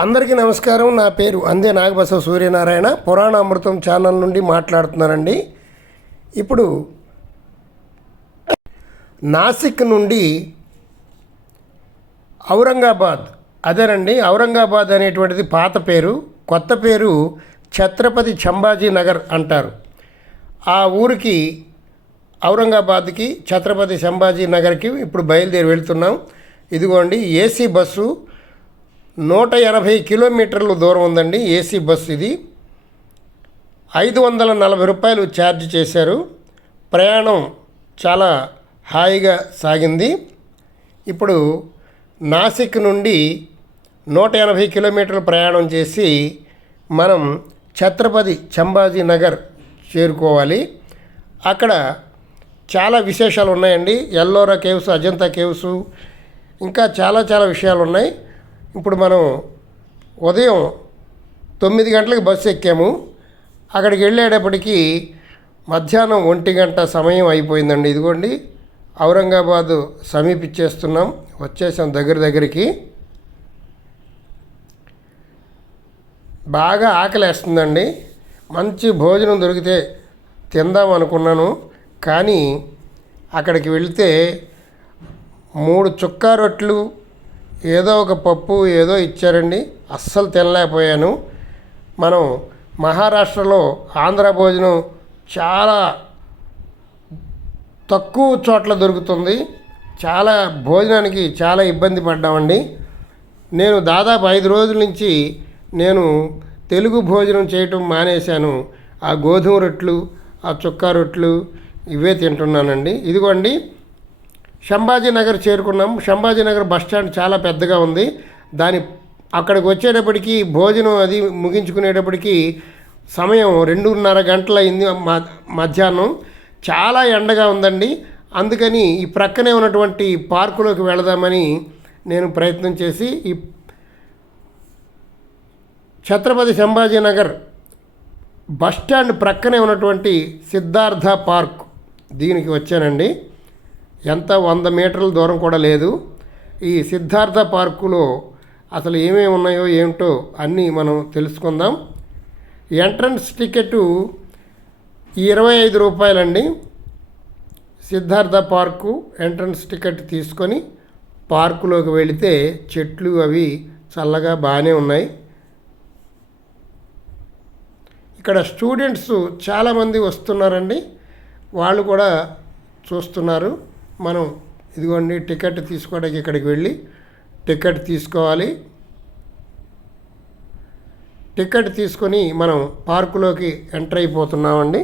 అందరికీ నమస్కారం. నా పేరు అందే నాగబసవ సూర్యనారాయణ. పురాణ అమృతం ఛానల్ నుండి మాట్లాడుతున్నానండి. ఇప్పుడు నాసిక్ నుండి ఔరంగాబాద్, అదేనండి, ఔరంగాబాద్ అనేటువంటిది పాత పేరు. కొత్త పేరు ఛత్రపతి సంభాజీ నగర్ అంటారు. ఆ ఊరికి, ఔరంగాబాద్కి, ఛత్రపతి సంభాజీ నగర్కి ఇప్పుడు బయలుదేరి వెళ్తున్నాం. ఇదిగోండి ఏసీ బస్సు, 180 కిలోమీటర్లు దూరం ఉందండి. ఏసీ బస్సు ఇది. 540 రూపాయలు ఛార్జ్ చేశారు. ప్రయాణం చాలా హాయిగా సాగింది. ఇప్పుడు నాసిక్ నుండి 180 కిలోమీటర్లు ప్రయాణం చేసి మనం ఛత్రపతి సంభాజీ నగర్ చేరుకోవాలి. అక్కడ చాలా విశేషాలు ఉన్నాయండి. ఎల్లోరా కేవ్స్, అజంతా కేవ్స్, ఇంకా చాలా విషయాలు ఉన్నాయి. ఇప్పుడు మనం ఉదయం 9 గంటలకు బస్సు ఎక్కాము. అక్కడికి వెళ్ళేటప్పటికి మధ్యాహ్నం 1 గంట సమయం అయిపోయిందండి. ఇదిగోండి ఔరంగాబాదు సమీపించేస్తున్నాం, వచ్చేసాం దగ్గరికి. బాగా ఆకలేస్తుందండి. మంచి భోజనం దొరికితే తిందాం అనుకున్నాను, కానీ అక్కడికి వెళితే 3 చుక్కా రొట్లు, ఏదో ఒక పప్పు ఏదో ఇచ్చారండి. అస్సలు తినలేకపోయాను. మనం మహారాష్ట్రలో ఆంధ్ర భోజనం చాలా తక్కువ చోట్ల దొరుకుతుంది. భోజనానికి చాలా ఇబ్బంది పడ్డామండి. నేను దాదాపు 5 రోజుల నుంచి నేను తెలుగు భోజనం చేయటం మానేశాను. ఆ గోధుమ రొట్లు, ఆ చుక్కా రొట్లు ఇవే తింటున్నానండి. ఇదిగోండి సంభాజీనగర్ చేరుకున్నాం. సంభాజీనగర్ బస్టాండ్ చాలా పెద్దగా ఉంది. అక్కడికి వచ్చేటప్పటికి భోజనం అది ముగించుకునేటప్పటికి సమయం 2:30 గంటలు అయింది మధ్యాహ్నం. చాలా ఎండగా ఉందండి. అందుకని ఈ ప్రక్కనే ఉన్నటువంటి పార్కులోకి వెళదామని నేను ప్రయత్నం చేసి ఈ ఛత్రపతి సంభాజీనగర్ బస్టాండ్ ప్రక్కనే ఉన్నటువంటి సిద్ధార్థ పార్క్ దీనికి వచ్చానండి. ఎంత 100 మీటర్ల దూరం కూడా లేదు. ఈ సిద్ధార్థ పార్కులో అసలు ఏమేమి ఉన్నాయో ఏమిటో అన్నీ మనం తెలుసుకుందాం. ఎంట్రన్స్ టికెట్ 25 రూపాయలండి. సిద్ధార్థ పార్కు ఎంట్రన్స్ టికెట్ తీసుకొని పార్కులోకి వెళితే చెట్లు అవి చల్లగా బాగానే ఉన్నాయి. ఇక్కడ స్టూడెంట్స్ చాలామంది వస్తున్నారండి. వాళ్ళు కూడా చూస్తున్నారు. మనం ఇదిగోండి టికెట్ తీసుకోవడానికి ఇక్కడికి వెళ్ళి టికెట్ తీసుకోవాలి. టికెట్ తీసుకొని మనం పార్కులోకి ఎంటర్ అయిపోతున్నామండి.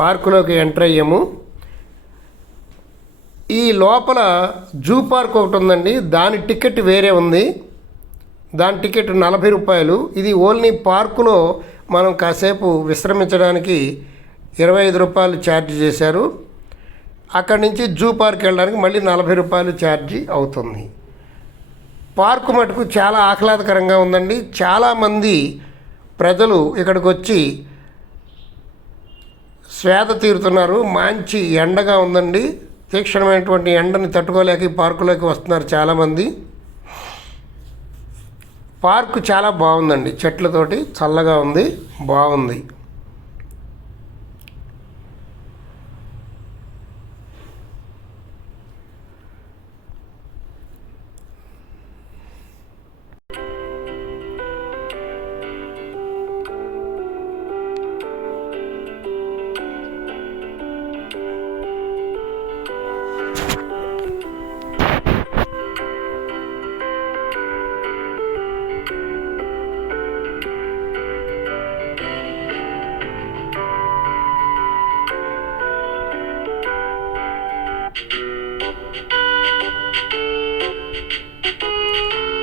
పార్కులోకి ఎంటర్ అయ్యాము. ఈ లోపల జూ పార్క్ ఒకటి ఉందండి. దాని టికెట్ వేరే ఉంది. దాని టికెట్ 40 రూపాయలు. ఇది ఓన్లీ పార్కులో మనం కాసేపు విశ్రమించడానికి 25 రూపాయలు ఛార్జ్ చేశారు. అక్కడి నుంచి జూ పార్క్ వెళ్ళడానికి మళ్ళీ 40 రూపాయలు ఛార్జీ అవుతుంది. పార్కు మటుకు చాలా ఆహ్లాదకరంగా ఉందండి. చాలామంది ప్రజలు ఇక్కడికి వచ్చి స్వేద తీరుతున్నారు. మంచి ఎండగా ఉందండి. తీక్షణమైనటువంటి ఎండని తట్టుకోలేక ఈ పార్కులోకి వస్తున్నారు చాలామంది. పార్కు చాలా బాగుందండి. చెట్లతోటి చల్లగా ఉంది, బాగుంది.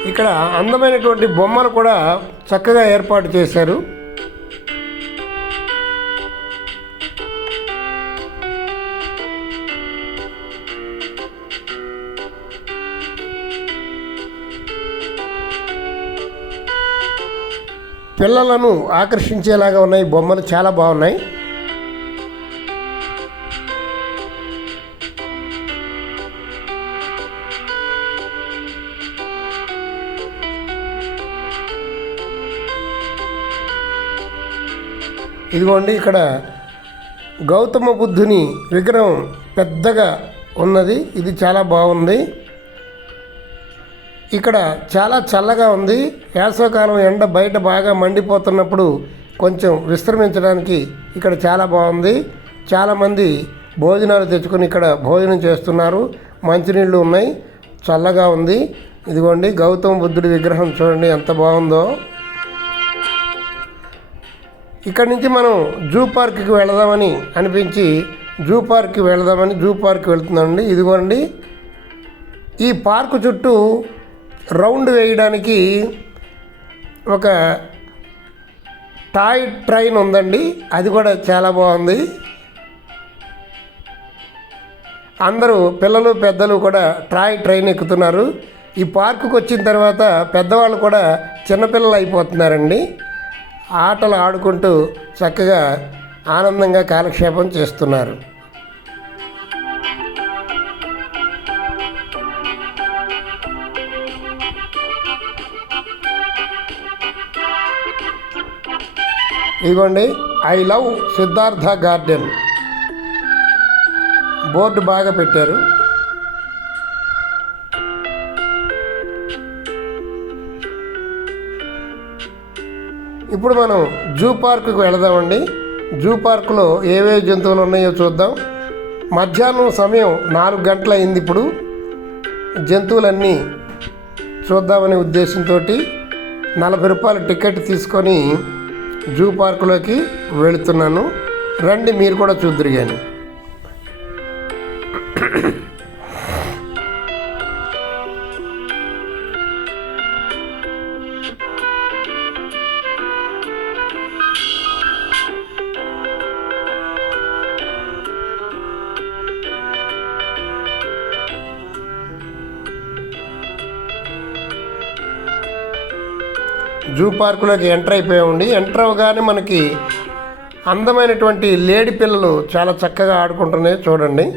ఇక్కడ అందమైనటువంటి బొమ్మలు కూడా చక్కగా ఏర్పాటు చేశారు. పిల్లలను ఆకర్షించేలాగా ఉన్నాయి బొమ్మలు, చాలా బాగున్నాయి. ఇదిగోండి ఇక్కడ గౌతమ బుద్ధుని విగ్రహం పెద్దగా ఉన్నది. ఇది చాలా బాగుంది. ఇక్కడ చాలా చల్లగా ఉంది. వేసవకాలం ఎండ బయట బాగా మండిపోతున్నప్పుడు కొంచెం విశ్రమించడానికి ఇక్కడ చాలా బాగుంది. చాలామంది భోజనాలు తెచ్చుకొని ఇక్కడ భోజనం చేస్తున్నారు. మంచినీళ్ళు ఉన్నాయి. చల్లగా ఉంది. ఇదిగోండి గౌతమ బుద్ధుడి విగ్రహం చూడండి ఎంత బాగుందో. ఇక్కడి నుంచి మనం జూ పార్క్కి వెళదామని అనిపించి జూ పార్క్కి వెళ్తున్నామండి. ఇదిగోండి ఈ పార్కు చుట్టూ రౌండ్ వేయడానికి ఒక టాయ్ ట్రైన్ ఉందండి. అది కూడా చాలా బాగుంది. అందరూ పిల్లలు పెద్దలు కూడా టాయ్ ట్రైన్ ఎక్కుతున్నారు. ఈ పార్కుకి వచ్చిన తర్వాత పెద్దవాళ్ళు కూడా చిన్నపిల్లలు అయిపోతున్నారండి. ఆటలు ఆడుకుంటూ చక్కగా ఆనందంగా కాలక్షేపం చేస్తున్నారు. ఇదిగోండి I love Siddhartha garden board బాగా పెట్టారు. ఇప్పుడు మనం జూ పార్కుకు వెళదామండి. జూ పార్కులో ఏవే జంతువులు ఉన్నాయో చూద్దాం. మధ్యాహ్నం సమయం 4 గంటలు అయింది. ఇప్పుడు జంతువులన్నీ చూద్దామనే ఉద్దేశంతో 40 రూపాయల టికెట్ తీసుకొని జూ పార్కులోకి వెళుతున్నాను. రండి మీరు కూడా చూద్దురు కానీ. జూ పార్కులోకి ఎంటర్ అయిపోయామండి. ఎంటర్ అవ్వగానే మనకి అందమైనటువంటి లేడి పిల్లలు చాలా చక్కగా ఆడుకుంటున్నాయి చూడండి.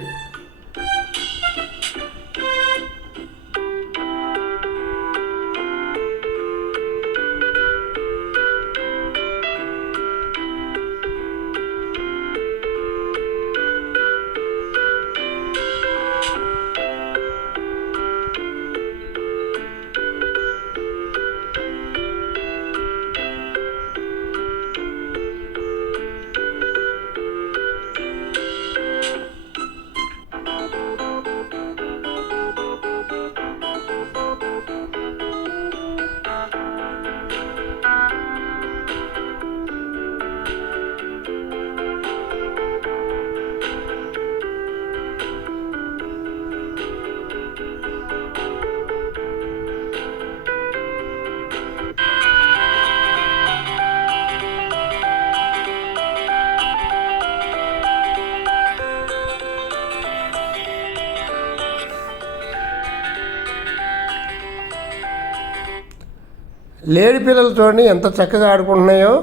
లేడి పిల్లలు చూడండి ఎంత చక్కగా ఆడుకుంటున్నాయో.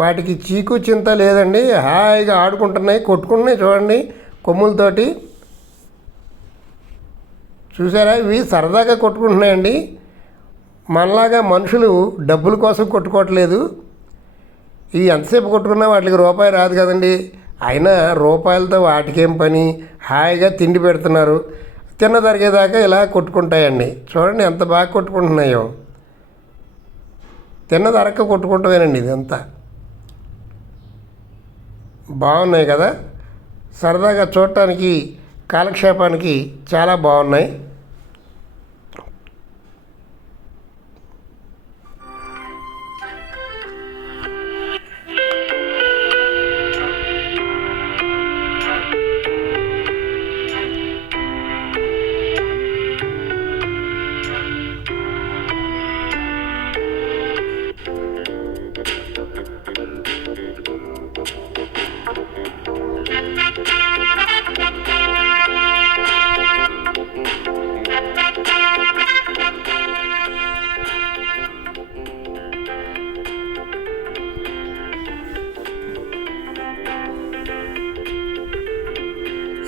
వాటికి చీకు చింత లేదండి. హాయిగా ఆడుకుంటున్నాయి, కొట్టుకుంటున్నాయి చూడండి కొమ్ములతోటి. చూసారా, ఇవి సరదాగా కొట్టుకుంటున్నాయండి. మనలాగా మనుషులు డబ్బుల కోసం కొట్టుకోవట్లేదు. ఇవి ఎంతసేపు కొట్టుకున్నా వాటికి రూపాయి రాదు కదండి. అయినా రూపాయలతో వాటికేం పని, హాయిగా తిండి పెడుతున్నారు. తిన్న తరిగేదాకా ఇలా కొట్టుకుంటాయండి. చూడండి ఎంత బాగా కొట్టుకుంటున్నాయో. తిన్నది అరక్క కొట్టుకుంటామేనండి. ఇదంతా బాగున్నాయి కదా, సరదాగా చూడటానికి కాలక్షేపానికి చాలా బాగున్నాయి.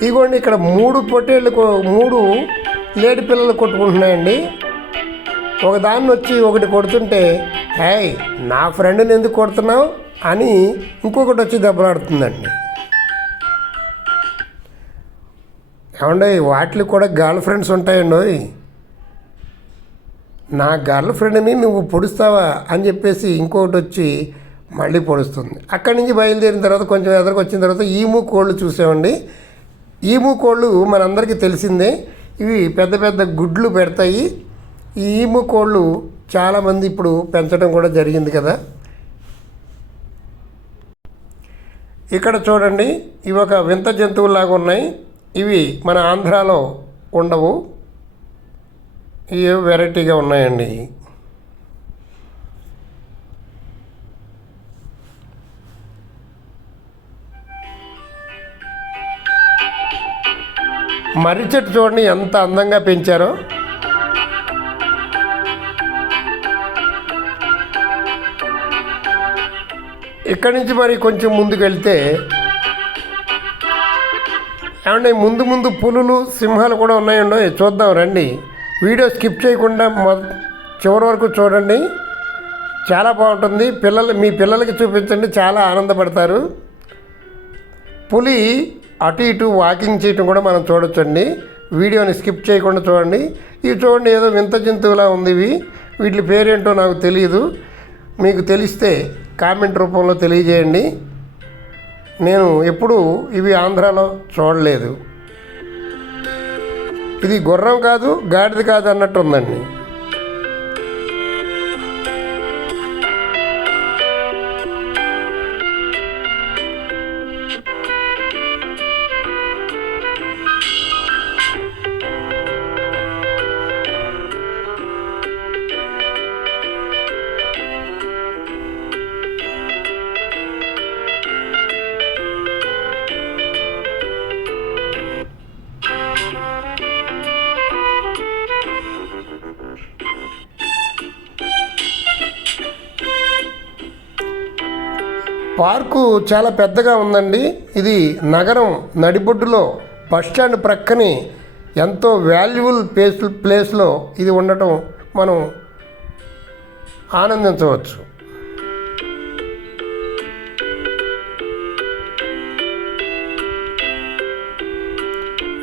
ఇదిగోండి ఇక్కడ 3 లేడి పిల్లలు కొట్టుకుంటున్నాయండి. ఒక దాన్ని వచ్చి ఒకటి కొడుతుంటే, హేయ్ నా ఫ్రెండ్ని ఎందుకు కొడుతున్నావు, అని ఇంకొకటి వచ్చి దెబ్బలాడుతుందండి. ఏమండి వాటికి కూడా గర్ల్ ఫ్రెండ్స్ ఉంటాయండి. నా గర్ల్ ఫ్రెండ్ని నువ్వు పొడుస్తావా అని చెప్పేసి ఇంకొకటి వచ్చి మళ్ళీ పొడుస్తుంది. అక్కడి నుంచి బయలుదేరిన తర్వాత కొంచెం ఎదరికి వచ్చిన తర్వాత ఈము కోళ్ళు చూసామండి. ఈము కోళ్ళు మనందరికీ తెలిసిందే, ఇవి పెద్ద పెద్ద గుడ్లు పెడతాయి. ఈ ఈము కోళ్ళు చాలామంది ఇప్పుడు పెంచడం కూడా జరిగింది కదా. ఇక్కడ చూడండి, ఇవి ఒక వింత జంతువులాగా ఉన్నాయి. ఇవి మన ఆంధ్రాలో ఉండవు, ఇవి వెరైటీగా ఉన్నాయండి. మర్రి చెట్టు చూడండి ఎంత అందంగా పెంచారో. ఇక్కడి నుంచి మరి కొంచెం ముందుకు వెళ్తే ఏమంటే ముందు ముందు పులులు సింహాలు కూడా ఉన్నాయండి. చూద్దాం రండి. వీడియో స్కిప్ చేయకుండా చివరి వరకు చూడండి, చాలా బాగుంటుంది. మీ పిల్లలకి చూపించండి, చాలా ఆనందపడతారు. పులి అటు ఇటు వాకింగ్ చేయటం కూడా మనం చూడొచ్చండి. వీడియోని స్కిప్ చేయకుండా చూడండి. ఇవి చూడండి, ఏదో వింత జంతువులా ఉంది. వీటి పేరేంటో నాకు తెలియదు, మీకు తెలిస్తే కామెంట్ రూపంలో తెలియజేయండి. నేను ఎప్పుడూ ఇవి ఆంధ్రాలో చూడలేదు. ఇది గుర్రం కాదు, గాడిద కాదు అన్నట్టు ఉందండి. పార్కు చాలా పెద్దగా ఉందండి. ఇది నగరం నడిబొడ్డులో బస్టాండ్ ప్రక్కని ఎంతో వాల్యుబుల్ ప్లేస్లో ఇది ఉండటం మనం ఆనందించవచ్చు.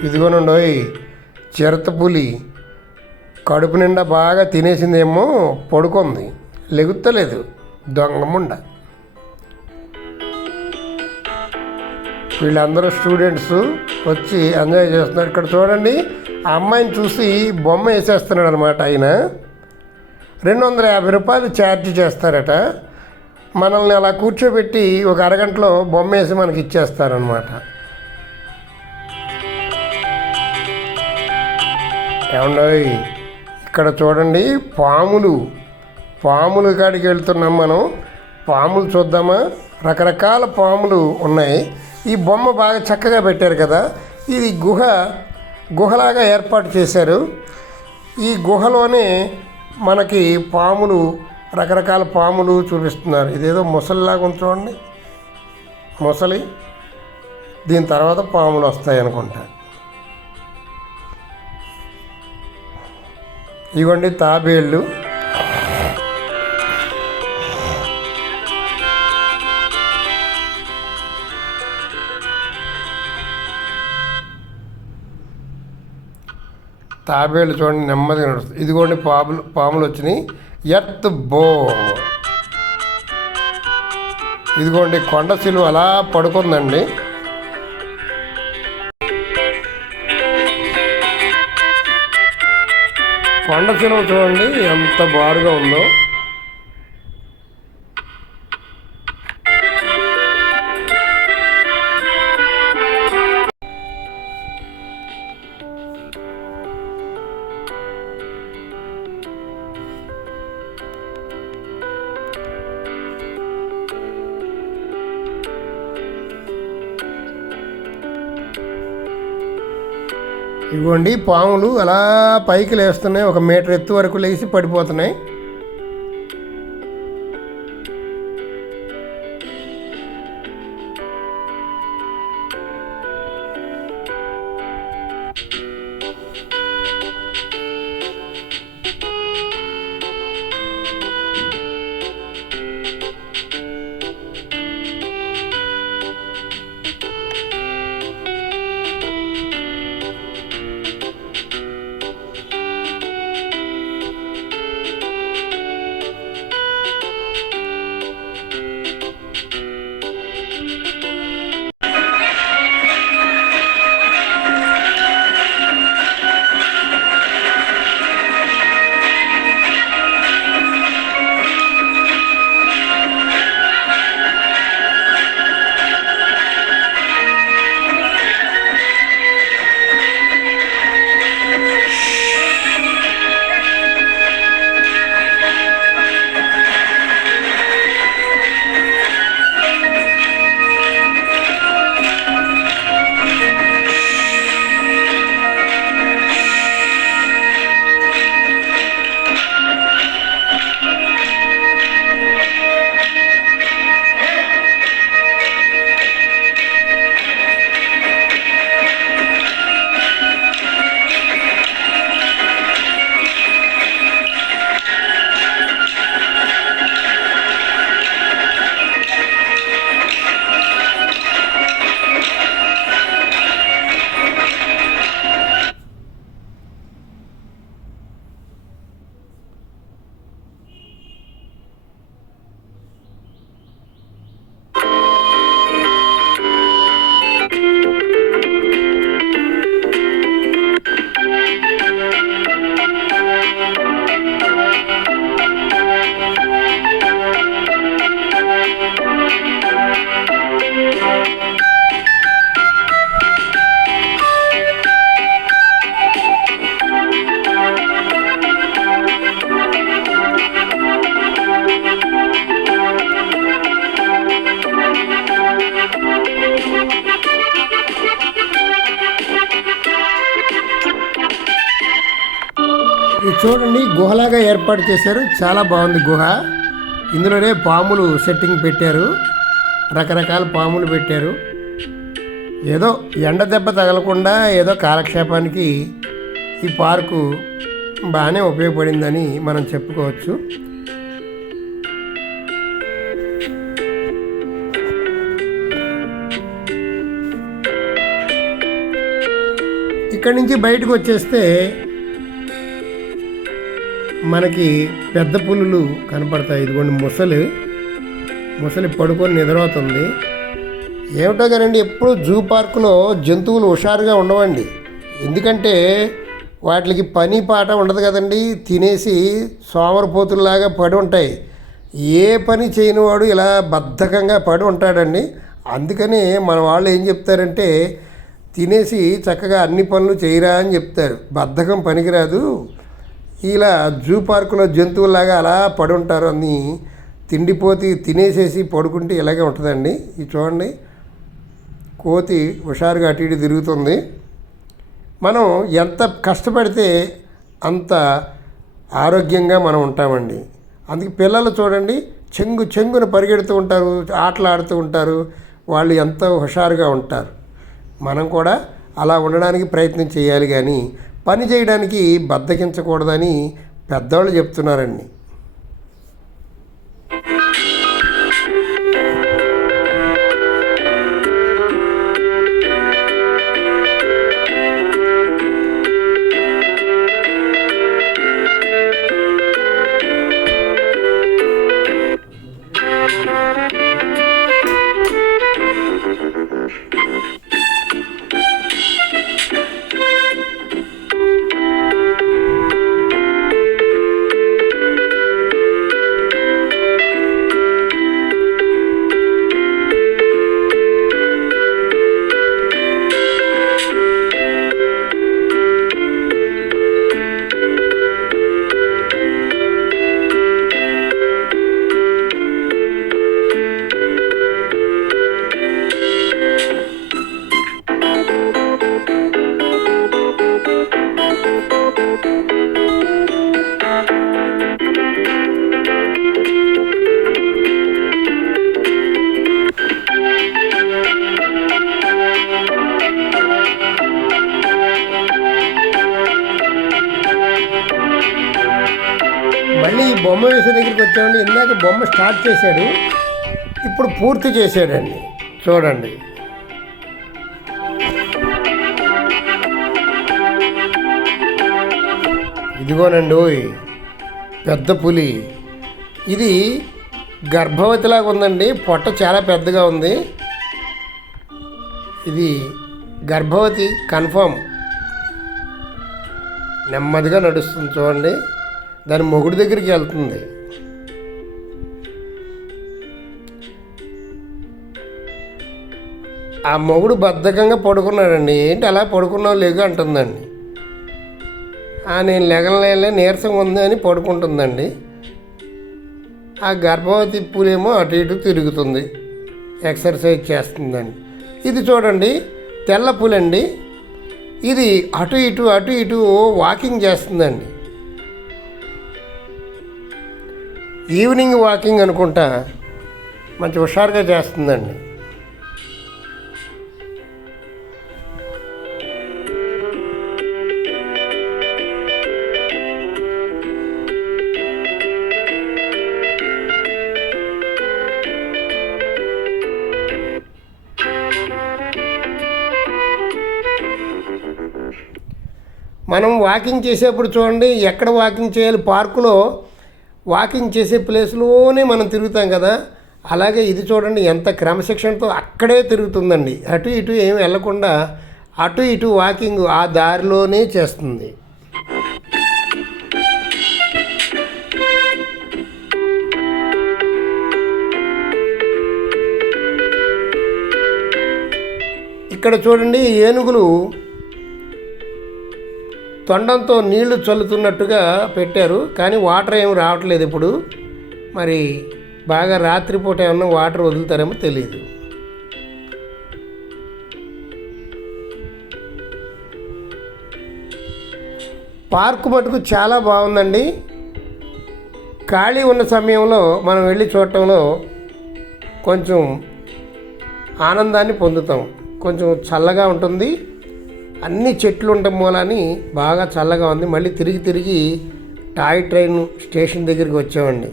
ఇదిగోనండోయ్ చిరతపులి కడుపు నిండా బాగా తినేసిందేమో, పడుకుంది, లెగుత్తలేదు దొంగముండ. వీళ్ళందరూ స్టూడెంట్స్ వచ్చి ఎంజాయ్ చేస్తున్నారు. ఇక్కడ చూడండి, ఆ అమ్మాయిని చూసి బొమ్మ వేసేస్తున్నాడు అనమాట. ఆయన 250 రూపాయలు ఛార్జ్ చేస్తారట. మనల్ని అలా కూర్చోబెట్టి ఒక అరగంటలో బొమ్మ వేసి మనకి ఇచ్చేస్తారనమాట. ఏమండోయ్ ఇక్కడ చూడండి, పాములు కాడికి వెళ్తున్నాం మనం. పాములు చూద్దామా? రకరకాల పాములు ఉన్నాయి. ఈ బొమ్మ బాగా చక్కగా పెట్టారు కదా. ఇది గుహలాగా ఏర్పాటు చేశారు. ఈ గుహలోనే మనకి పాములు, రకరకాల పాములు చూపిస్తున్నారు. ఇదేదో మొసలిలాగా ఉంది చూడండి, మొసలి. దీని తర్వాత పాములు వస్తాయి అనుకుంటా. ఇవ్వండి తాబేళ్ళు. తాబేళ్ళు చూడండి నెమ్మదిగా నడుస్తుంది. ఇదిగోండి పాములు వచ్చినాయి. ఎర్త్ బో, ఇదిగోండి కొండ సిలువ అలా పడుకుందండి. కొండ సిలువ చూడండి ఎంత బారుగా ఉందో. ఇవ్వండి పాములు అలా పైకి లేస్తున్నాయి, 1 మీటర్ ఎత్తు వరకు లేచి పడిపోతున్నాయి. చూడండి గుహలాగా ఏర్పాటు చేశారు, చాలా బాగుంది గుహ. ఇందులోనే పాములు సెట్టింగ్ పెట్టారు, రకరకాల పాములు పెట్టారు. ఏదో ఎండ దెబ్బ తగలకుండా ఏదో కాలక్షేపానికి ఈ పార్కు బాగానే ఉపయోగపడిందని మనం చెప్పుకోవచ్చు. ఇక్కడి నుంచి బయటకు వచ్చేస్తే మనకి పెద్ద పులులు కనపడతాయి. ఇదిగోండి ముసలి పడుకొని నిద్రపోతుంది. ఏమిటో కానండి, ఎప్పుడు జూ పార్కులో జంతువులు హుషారుగా ఉండవండి. ఎందుకంటే వాటికి పని పాట ఉండదు కదండి, తినేసి సోమరపోతుల్లాగా పడి ఉంటాయి. ఏ పని చేయని వాడు ఇలా బద్ధకంగా పడి ఉంటాడండి. అందుకని మన వాళ్ళు ఏం చెప్తారంటే, తినేసి చక్కగా అన్ని పనులు చేయరా అని చెప్తారు. బద్ధకం పనికిరాదు, ఇలా జూ పార్కులో జంతువులాగా అలా పడి ఉంటారు అని. తిండిపోతి తినేసేసి పడుకుంటే ఇలాగే ఉంటుందండి. ఇది చూడండి, కోతి హుషారుగా అటు ఇటు తిరుగుతుంది. మనం ఎంత కష్టపడితే అంత ఆరోగ్యంగా మనం ఉంటామండి. అందుకే పిల్లలు చూడండి చెంగున పరిగెడుతూ ఉంటారు, ఆటలు ఆడుతూ ఉంటారు, వాళ్ళు ఎంతో హుషారుగా ఉంటారు. మనం కూడా అలా ఉండడానికి ప్రయత్నం చేయాలి, కానీ పని చేయడానికి బద్ధకించకూడదని పెద్దవాళ్ళు చెప్తున్నారండి. మళ్ళీ ఈ బొమ్మ వేసే దగ్గరికి వచ్చామండి. ఇందాక బొమ్మ స్టార్ట్ చేశాడు, ఇప్పుడు పూర్తి చేశాడండి. చూడండి, ఇదిగోనండి పెద్ద పులి. ఇది గర్భవతిలాగా ఉందండి, పొట్ట చాలా పెద్దగా ఉంది. ఇది గర్భవతి కన్ఫర్మ్. నెమ్మదిగా నడుస్తుంది చూడండి, దాని మొగుడు దగ్గరికి వెళ్తుంది. ఆ మొగుడు బద్ధకంగా పడుకున్నాడండి. ఏంటి అలా పడుకున్నావు లేగు అంటుందండి. నేను లెగలే నీరసంగా ఉంది అని పడుకుంటుందండి. ఆ గర్భవతి పూలేమో అటు ఇటు తిరుగుతుంది, ఎక్సర్సైజ్ చేస్తుందండి. ఇది చూడండి తెల్ల పూలండి, ఇది అటు ఇటు వాకింగ్ చేస్తుందండి. ఈవినింగ్ వాకింగ్ అనుకుంటా, మంచి హుషారుగా చేస్తుందండి. మనం వాకింగ్ చేసేప్పుడు చూడండి, ఎక్కడ వాకింగ్ చేయాలి, పార్కులో వాకింగ్ చేసే ప్లేస్లోనే మనం తిరుగుతాం కదా, అలాగే ఇది చూడండి ఎంత క్రమశిక్షణతో అక్కడే తిరుగుతుందండి. అటు ఇటు ఏమి వెళ్లకుండా అటు ఇటు వాకింగ్ ఆ దారిలోనే చేస్తుంది. ఇక్కడ చూడండి ఏనుగులు తొండంతో నీళ్లు చల్లుతున్నట్టుగా పెట్టారు, కానీ వాటర్ ఏమి రావట్లేదు ఇప్పుడు. మరి బాగా రాత్రిపూట ఏమన్నా వాటర్ వదులుతారేమో తెలియదు. పార్కు మటుకు చాలా బాగుందండి. ఖాళీ ఉన్న సమయంలో మనం వెళ్ళి చూడటంలో కొంచెం ఆనందాన్ని పొందుతాం. కొంచెం చల్లగా ఉంటుంది, అన్ని చెట్లు ఉండటం మూలని బాగా చల్లగా ఉంది. మళ్ళీ తిరిగి టాయ్ ట్రైన్ స్టేషన్ దగ్గరికి వచ్చామండి.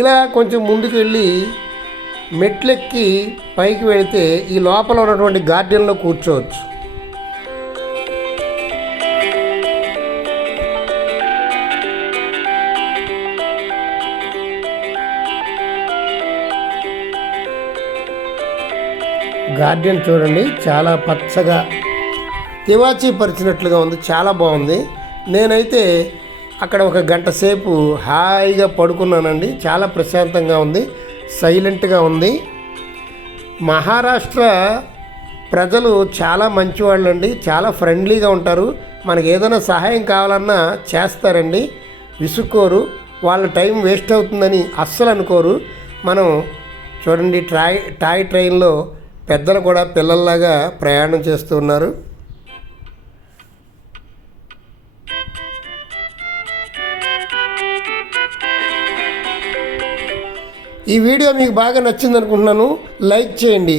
ఇలా కొంచెం ముందుకు వెళ్ళి మెట్లెక్కి పైకి వెళితే ఈ లోపల ఉన్నటువంటి గార్డెన్లో కూర్చోవచ్చు. గార్డెన్ చూడండి, చాలా పచ్చగా తివాచీ పరిచినట్లుగా ఉంది, చాలా బాగుంది. నేనైతే అక్కడ ఒక గంట సేపు హాయిగా పడుకున్నానండి. చాలా ప్రశాంతంగా ఉంది, సైలెంట్గా ఉంది. మహారాష్ట్ర ప్రజలు చాలా మంచివాళ్ళండి, చాలా ఫ్రెండ్లీగా ఉంటారు. మనకి ఏదైనా సహాయం కావాలన్నా చేస్తారండి, విసుక్కోరు. వాళ్ళ టైం వేస్ట్ అవుతుందని అస్సలు అనుకోరు. మనం చూడండి, టాయ్ ట్రైన్లో పెద్దలు కూడా పిల్లల్లాగా ప్రయాణం చేస్తూ ఉన్నారు. ఈ వీడియో మీకు బాగా నచ్చింది అనుకుంటున్నాను. లైక్ చేయండి.